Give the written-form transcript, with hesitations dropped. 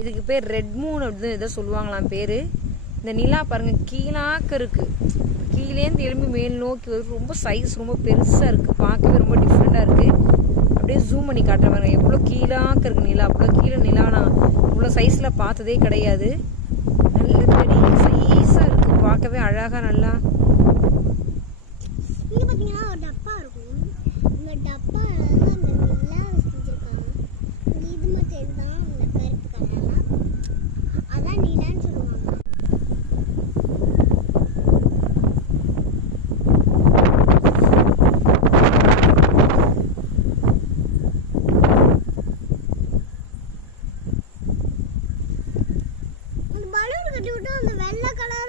இதுக்கு பேர் red Moon அப்படின்னு ஏதோ சொல்லுவாங்களாம் பேரு. இந்த நிலா பாருங்க கீழாக்க இருக்கு, கீழேந்து எழும்பி மேல் நோக்கி வருது. ரொம்ப சைஸ் ரொம்ப பெருசா இருக்கு, பார்க்கவே ரொம்ப டிஃப்ரெண்டா இருக்கு. அப்படியே ஜூம் பண்ணி காட்டுறேன் பாருங்க, எவ்வளோ கீழாக்க இருக்கு நிலா. அவ்வளோ கீழே நிலா நான் இவ்வளோ சைஸ்ல பார்த்ததே கிடையாது. நல்ல பெரிய சைஸா இருக்கு, பார்க்கவே அழகா நல்லா. இங்க பாத்தீங்கன்னா ஒரு டப்பா இருக்கும். இந்த டப்பால அந்த நிலா செஞ்சிருக்காங்க. இது மட்டும் தான் இந்த கருப்பு கலர்ல, அதான் நிலான்னு சொல்லுவாங்க. அந்த பலூன் கட்டி விட்டு அந்த வெள்ளை கலர்